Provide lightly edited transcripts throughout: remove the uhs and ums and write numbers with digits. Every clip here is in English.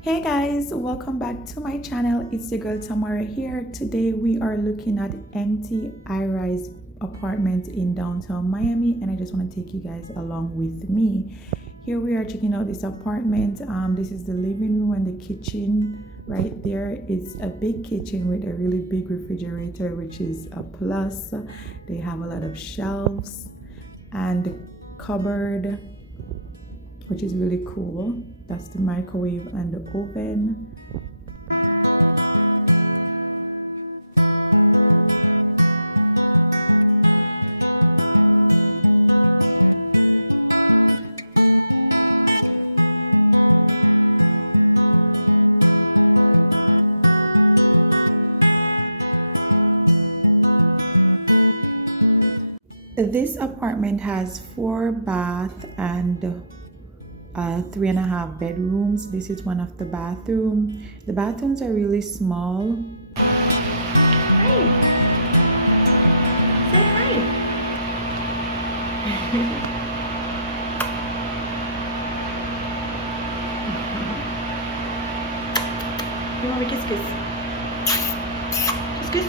Hey guys, welcome back to my channel. It's your girl Tamara here. Today we are looking at empty high-rise apartments in downtown Miami, and I just want to take you guys along with me. Here we are checking out this apartment. This is the living room and the kitchen right there. It's a big kitchen with a really big refrigerator, which is a plus. They have a lot of shelves and cupboard, which is really cool. That's the microwave and the oven. This apartment has 4 baths and 3.5 bedrooms. This is one of the bathrooms. The bathrooms are really small. You want to kiss kiss? Kiss kiss?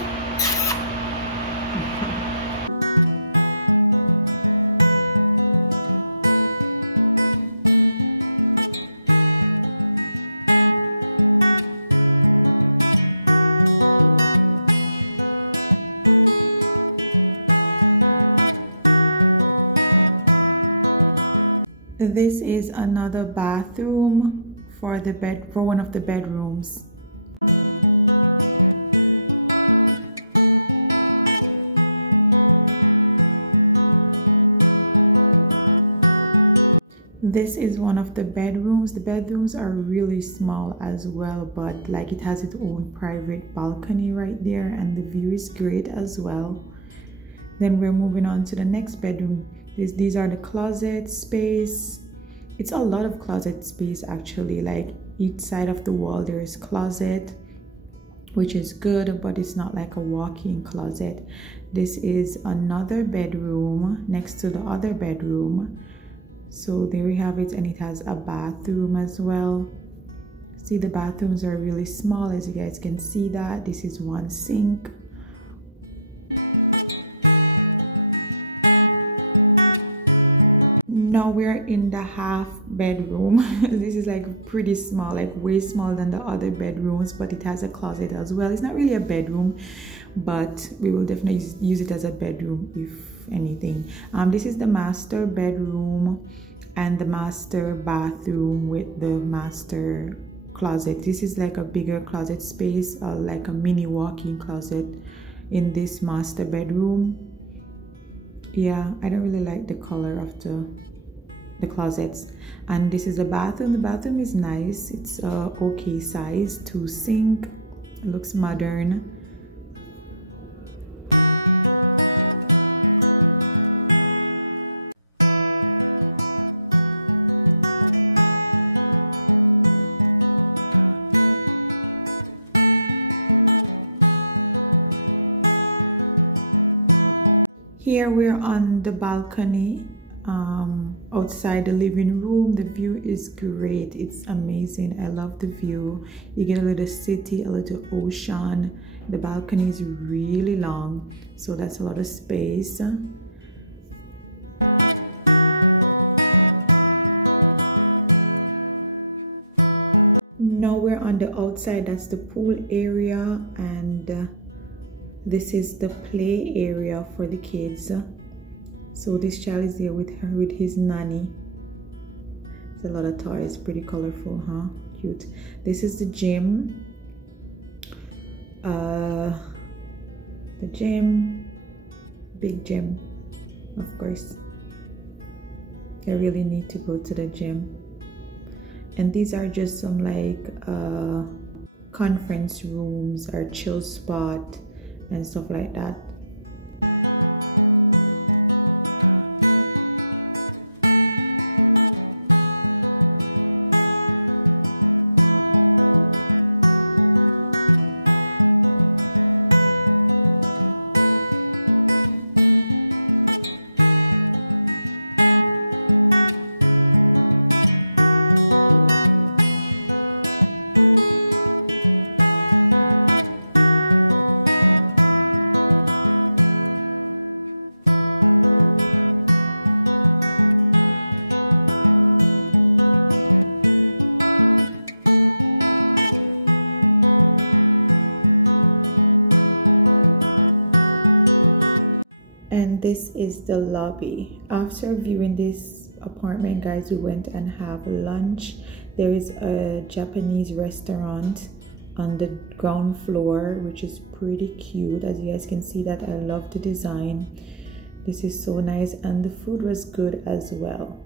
This is another bathroom for one of the bedrooms. This is one of the bedrooms. The bedrooms are really small as well, but like it has its own private balcony right there, and the view is great as well. Then we're moving on to the next bedroom. These are the closet space. It's a lot of closet space actually. Like each side of the wall there is closet, which is good, but it's not like a walk-in closet. This is another bedroom next to the other bedroom. So there we have it, and it has a bathroom as well. See, the bathrooms are really small, as you guys can see that. This is one sink. Now we're in the half bedroom. This is like pretty small, like way smaller than the other bedrooms, but it has a closet as well. It's not really a bedroom, but we will definitely use it as a bedroom if anything. This is the master bedroom and the master bathroom with the master closet. This is like a bigger closet space, like a mini walk-in closet in this master bedroom. Yeah, I don't really like the color of the closets. And this is the bathroom. The bathroom is nice. It's okay size, 2 sink. It looks modern. Here we're on the balcony outside the living room. The view is great. It's amazing. I love the view. You get a little city, a little ocean. The balcony is really long, so that's a lot of space. Now we're on the outside. That's the pool area, and this is the play area for the kids. So this child is there with his nanny. There's a lot of toys, pretty colorful, huh? Cute. This is the gym. The gym, big gym, of course. I really need to go to the gym. And these are just some like conference rooms or chill spot and stuff like that. lobby. After viewing this apartment, guys, we went and have lunch. There is a Japanese restaurant on the ground floor, which is pretty cute. As you guys can see, that I love the design. This is so nice, and the food was good as well.